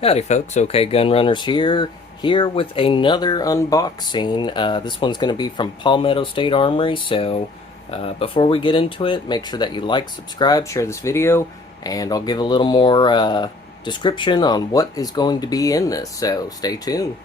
Howdy folks, OK-GUNRUNNERS here with another unboxing. This one's going to be from Palmetto State Armory, so before we get into it, make sure that you like, subscribe, share this video, and I'll give a little more description on what is going to be in this, so stay tuned.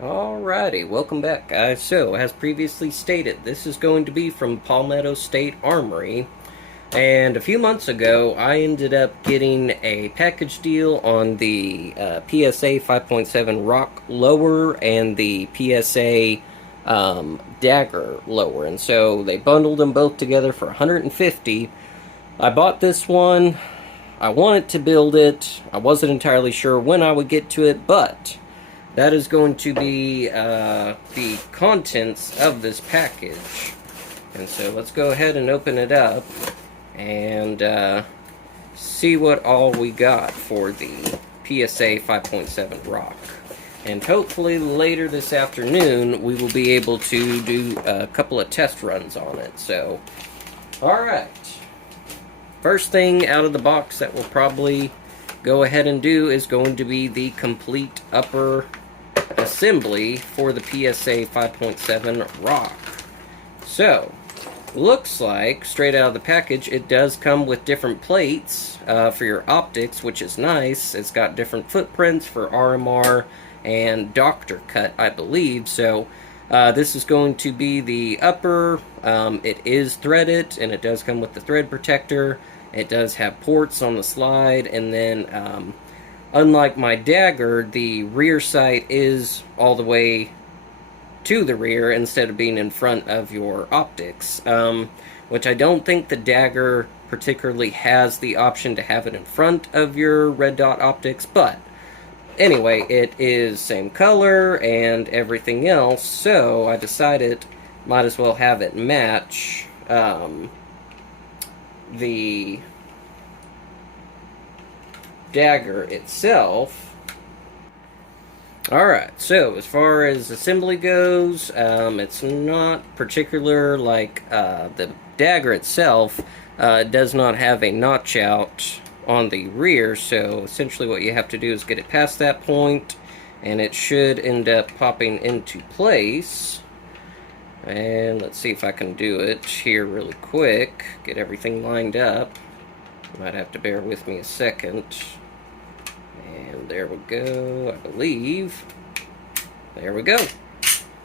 Alrighty, welcome back guys. So, as previously stated, this is going to be from Palmetto State Armory. And a few months ago, I ended up getting a package deal on the PSA 5.7 Rock lower and the PSA Dagger lower. And so, they bundled them both together for $150. I bought this one. I wanted to build it. I wasn't entirely sure when I would get to it, but that is going to be the contents of this package. And so let's go ahead and open it up and see what all we got for the PSA 5.7 Rock. And hopefully later this afternoon we will be able to do a couple of test runs on it. So, alright. First thing out of the box that we'll probably go ahead and do is going to be the complete upper assembly for the PSA 5.7 Rock. So, looks like, straight out of the package, it does come with different plates for your optics, which is nice. It's got different footprints for RMR and Doctor Cut, I believe. So, this is going to be the upper. It is threaded, and it does come with the thread protector. It does have ports on the slide, and then unlike my Dagger, the rear sight is all the way to the rear instead of being in front of your optics, which I don't think the Dagger particularly has the option to have it in front of your red dot optics, but anyway, it is same color and everything else, so I decided might as well have it match the Dagger itself. Alright, so as far as assembly goes, it's not particular like the Dagger itself does not have a notch out on the rear, so essentially what you have to do is get it past that point, and it should end up popping into place. And let's see if I can do it here really quick, get everything lined up. Might have to bear with me a second. And there we go, I believe. There we go.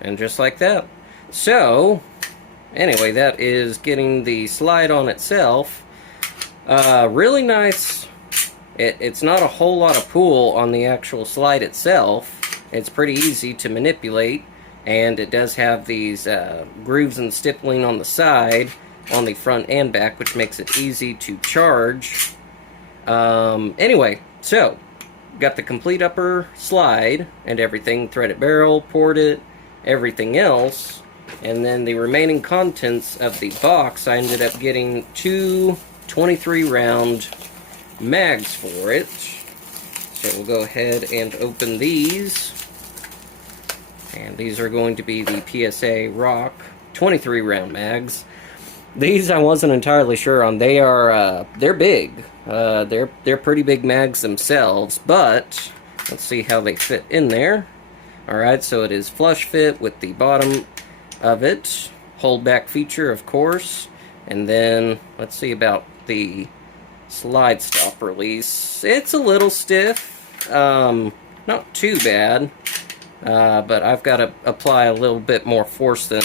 And just like that. So, anyway, that is getting the slide on itself. Really nice. It's not a whole lot of pull on the actual slide itself. It's pretty easy to manipulate. And it does have these grooves and stippling on the side, on the front and back, which makes it easy to charge. Anyway, so, got the complete upper slide and everything, threaded barrel, ported, everything else. And then the remaining contents of the box, I ended up getting two 23 round mags for it. So we'll go ahead and open these. And these are going to be the PSA Rock 23 round mags. These I wasn't entirely sure on. They are they're big. They're pretty big mags themselves, but let's see how they fit in there. Alright, so it is flush fit with the bottom of it. Hold back feature, of course. And then let's see about the slide stop release. It's a little stiff. Not too bad. But I've got to apply a little bit more force than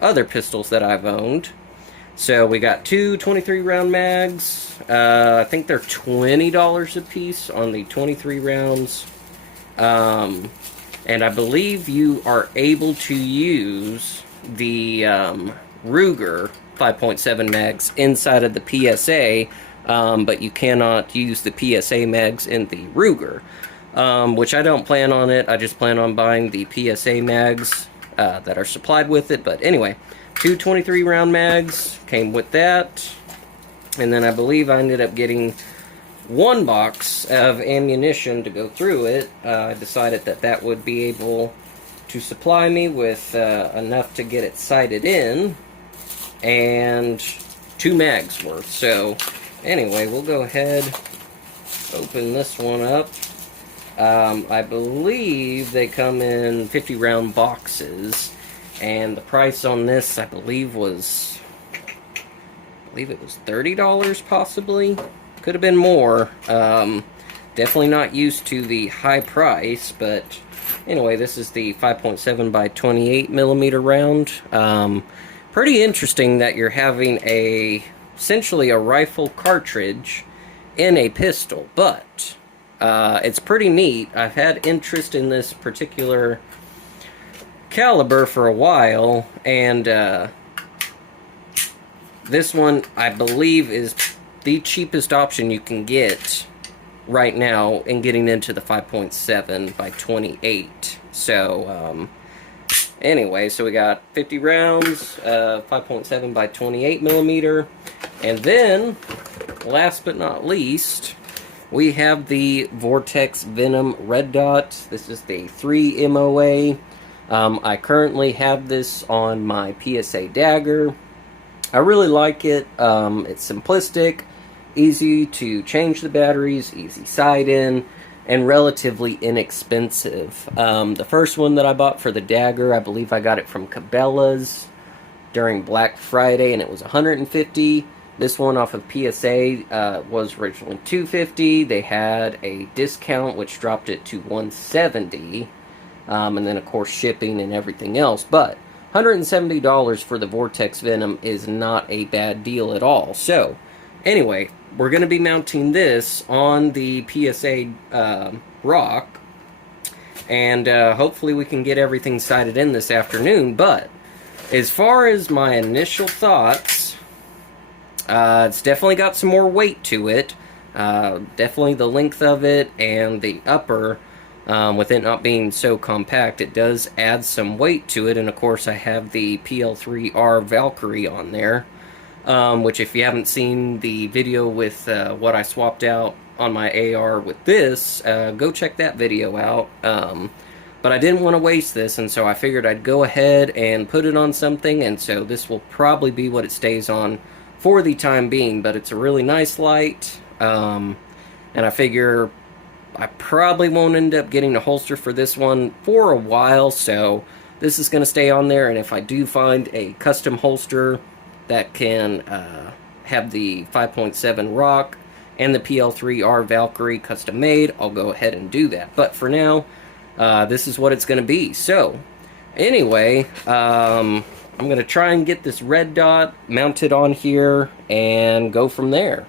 other pistols that I've owned. So we got two 23 round mags. I think they're $20 a piece on the 23 rounds. And I believe you are able to use the Ruger 5.7 mags inside of the PSA, but you cannot use the PSA mags in the Ruger. Which I don't plan on it. I just plan on buying the PSA mags that are supplied with it. But anyway, two 23 round mags came with that. And then I believe I ended up getting one box of ammunition to go through it, I decided that that would be able to supply me with enough to get it sighted in, and 2 mags worth. So anyway, we'll go ahead, open this one up. I believe they come in 50 round boxes, and the price on this, I believe it was $30 possibly. Could have been more. Definitely not used to the high price, but anyway, this is the 5.7 by 28 millimeter round. Pretty interesting that you're having essentially a rifle cartridge in a pistol, but it's pretty neat. I've had interest in this particular caliber for a while, and this one, I believe, is the cheapest option you can get right now in getting into the 5.7 by 28. So, anyway, so we got 50 rounds, 5.7 by 28 millimeter, and then, last but not least, we have the Vortex Venom Red Dot. This is the 3 MOA. I currently have this on my PSA dagger. I really like it. It's simplistic, easy to change the batteries, easy sight in, and relatively inexpensive. The first one that I bought for the dagger, I believe I got it from Cabela's during Black Friday, and it was $150. This one off of PSA was originally $250. They had a discount which dropped it to $170, and then of course shipping and everything else. But $170 for the Vortex Venom is not a bad deal at all. So, anyway, we're going to be mounting this on the PSA rock, and hopefully we can get everything sighted in this afternoon. But as far as my initial thoughts, it's definitely got some more weight to it. Definitely the length of it and the upper, with it not being so compact, it does add some weight to it. And of course I have the PL3R Valkyrie on there, which if you haven't seen the video with what I swapped out on my AR with this, go check that video out. But I didn't want to waste this, and so I figured I'd go ahead and put it on something, and so this will probably be what it stays on for the time being. But it's a really nice light, and I figure I probably won't end up getting a holster for this one for a while, so this is going to stay on there. And if I do find a custom holster that can have the 5.7 Rock and the PL3R Valkyrie custom made, I'll go ahead and do that. But for now, this is what it's going to be. So anyway, I'm going to try and get this red dot mounted on here and go from there.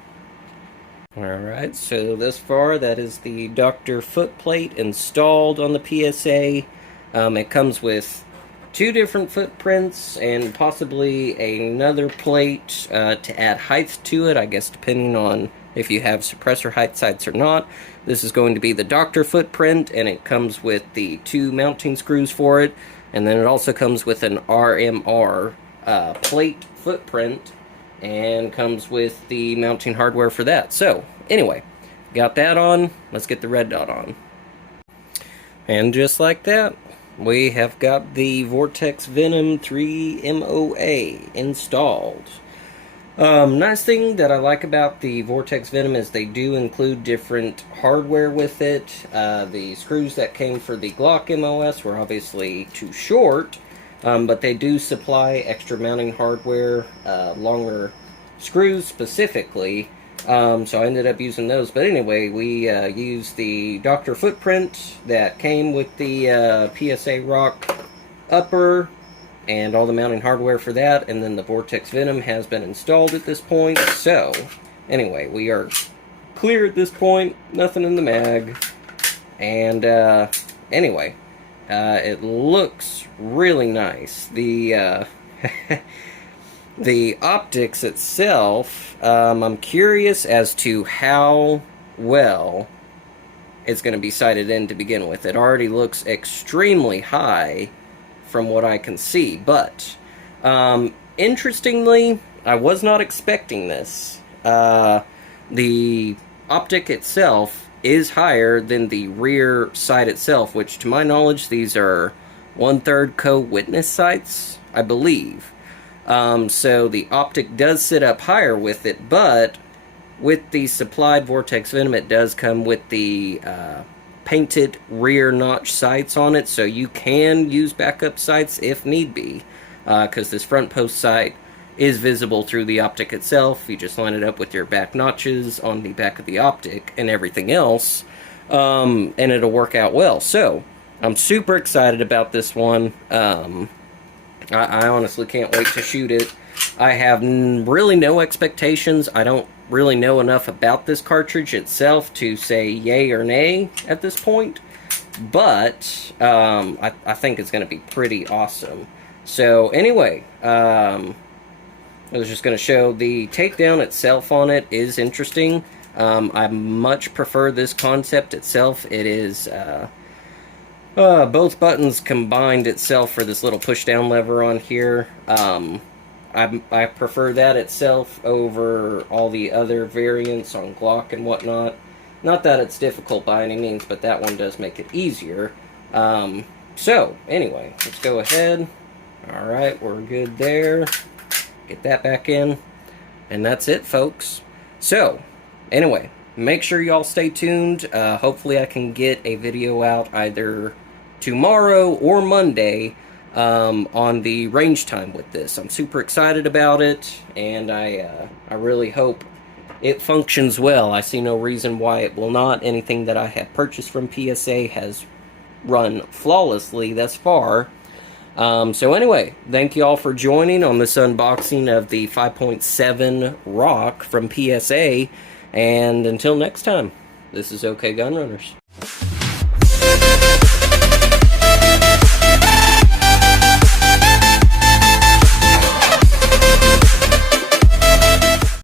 Alright, so thus far that is the Dr. footplate installed on the PSA. It comes with 2 different footprints and possibly another plate to add height to it, I guess depending on if you have suppressor height sights or not. This is going to be the Dr. footprint, and it comes with the 2 mounting screws for it, and then it also comes with an RMR plate footprint, and comes with the mounting hardware for that. So, anyway, got that on. Let's get the red dot on. And just like that, we have got the Vortex Venom 3 MOA installed. Nice thing that I like about the Vortex Venom is they do include different hardware with it. The screws that came for the Glock MOS were obviously too short, but they do supply extra mounting hardware, longer screws specifically, so I ended up using those. But anyway, we used the Dr. footprint that came with the PSA Rock upper and all the mounting hardware for that, and then the Vortex Venom has been installed at this point. So anyway, we are clear at this point, nothing in the mag, and anyway, it looks really nice. The the optics itself, I'm curious as to how well it's going to be sighted in to begin with. It already looks extremely high from what I can see, but interestingly, I was not expecting this. The optic itself is higher than the rear sight itself, which to my knowledge, these are 1/3 co-witness sights, I believe. So the optic does sit up higher with it, but with the supplied Vortex Venom, it does come with the painted rear notch sights on it, so you can use backup sights if need be, because this front post sight is visible through the optic itself. You just line it up with your back notches on the back of the optic and everything else, and it'll work out well. So I'm super excited about this one. I honestly can't wait to shoot it. I have really no expectations. I don't really know enough about this cartridge itself to say yay or nay at this point, but I think it's going to be pretty awesome. So anyway, I was just going to show the takedown itself on it is interesting. I much prefer this concept itself. It is both buttons combined itself for this little push down lever on here. I prefer that itself over all the other variants on Glock and whatnot. Not that it's difficult by any means, but that one does make it easier. So, anyway, let's go ahead. Alright, we're good there. Get that back in. And that's it, folks. So, anyway, make sure y'all stay tuned. Hopefully I can get a video out either tomorrow or Monday on the range time with this. I'm super excited about it, and I really hope it functions well. I see no reason why it will not. Anything that I have purchased from PSA has run flawlessly thus far. So anyway, thank you all for joining on this unboxing of the 5.7 Rock from PSA, and until next time, this is OK Gunrunners.